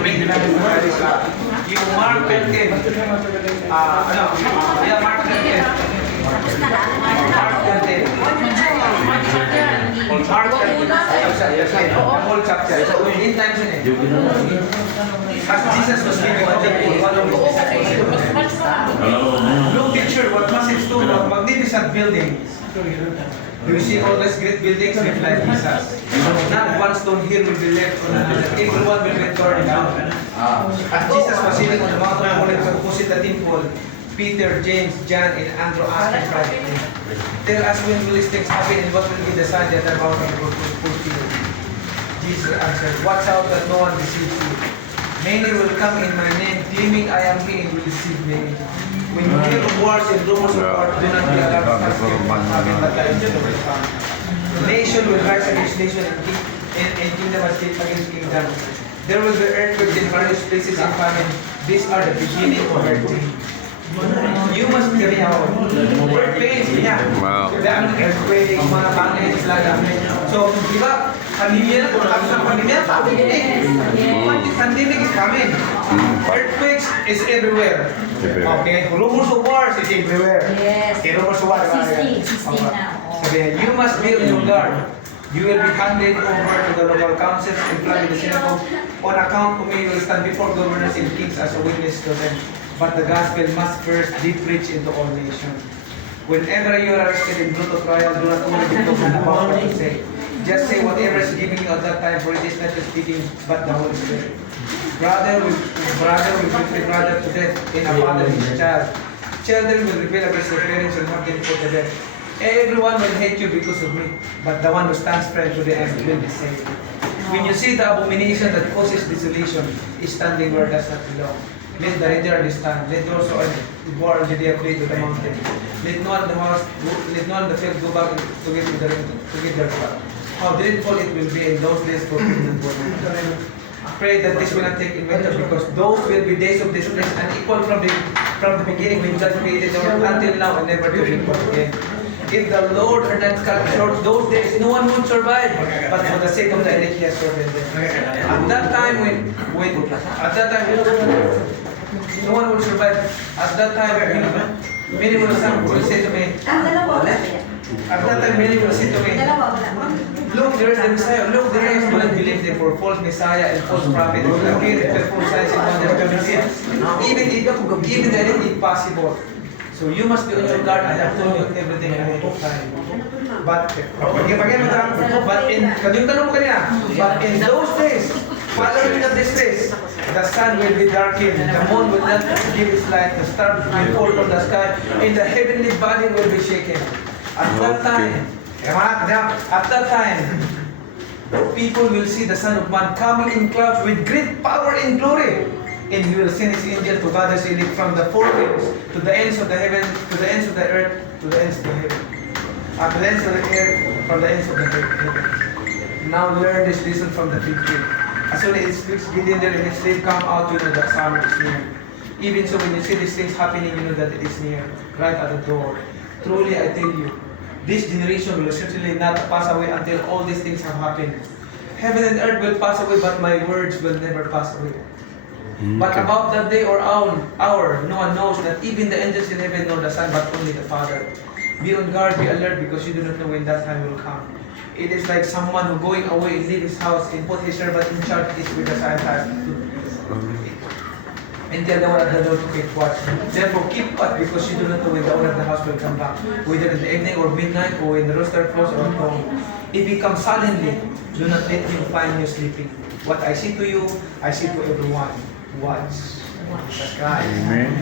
Pwede namin magaling sa yung Mark 13. Mark 13. Mark 13. Mark 13. The whole chapter. In time siya eh. As Jesus was living on the earth, one of his disciples. Look picture what massive stone of magnificent buildings. Do you see all these great buildings reflect Jesus? Not one stone here will be left on another. Everyone will be torn down. As Jesus was sitting on the Mount of Olives opposite the temple, Peter, James, John, and Andrew asked him privately, "Tell us when will these things happen and what will be the sign that the mountain will be fulfilled?" Jesus answered, "Watch out that no one deceives you. Many will come in my name, claiming I am he and will deceive many. When you hear of wars and rumors of war, do not be alarmed as if what happened, but the end will come. Nation will rise against nation and kingdom against kingdom. There will be earthquakes in various places and famine. These are the beginning of earthquake. You must carry out birth pains, Wow. Dahil earthquake, mga pangit, so, di ba, pandemya na, kung tapos ng pandemya, pandemic is coming. Earthquakes is everywhere. Okay, rumors of wars is everywhere. Yes. Okay, rumors of wars. 16 now. Okay, you must be on your guard. You will be handed over to the local councils and flooded the synagogue. On account of me, you will stand before governors and kings as a witness to them. But the gospel must first be preached into all nations. Whenever you are arrested in brutal trial, do not only be talking about what you say. Just say whatever is given you at that time, for it is not you speaking, but the Holy Spirit. Brother will betray brother to death, and a father his child. Children will rebel against their parents and not get put to death. Everyone will hate you because of me, but the one who stands firm to the end will be saved. When you see the abomination that causes desolation is standing where it does not belong, let the reader understand. Let those who are in Judea flee to the mountain. Let no one in the house, let no one in the field go back to get their flock. How dreadful it will be in those days for pregnant women. Pray that this will not take in winter, because those will be days of distress unequal from the beginning when God created the world until now and never to be equal again. If the Lord had not cut short those days, no one would survive. But for the sake of the elect, He has shortened them. At that time, no one will survive. At that time, many will say to me, at that time, many will say to me, "Look, there is the Messiah. Look, there is one believe them for false Messiah and false prophet will appear and perform signs and wonders to receive. Even that is impossible. So you must be on your guard. I have told you everything ahead of time. But in those days, following the distress, the sun will be darkened, the moon will not give its light, the stars will fall from the sky, and the heavenly body will be shaken. At that time, people will see the Son of Man coming in clouds with great power and glory. And He will send His angel to gather His elect from the four winds to the ends of the heaven, to the ends of the earth, to the ends of the heaven. To the ends of the earth, from the ends of the heaven. Now learn this lesson from the fig tree. As soon as its get in there and its leaf come out, you know that summer is near. Even so, when you see these things happening, you know that it is near, right at the door. Truly, I tell you, this generation will certainly not pass away until all these things have happened. Heaven and earth will pass away, but my words will never pass away. But about that day or hour, no one knows, not even the angels in heaven nor the Son, but only the Father. Be on guard, be alert, because you do not know when that time will come. It is like someone who going away and leave his house and put his servant in charge is with the scientist and tell the owner of the door to keep watch. Therefore, keep watch, because you do not know when the owner of the house will come back, whether in the evening or midnight or when the rooster crows or at home. If he comes suddenly, do not let him find you sleeping. What I say to you, I say to everyone. Watch. Jesus Christ. Amen.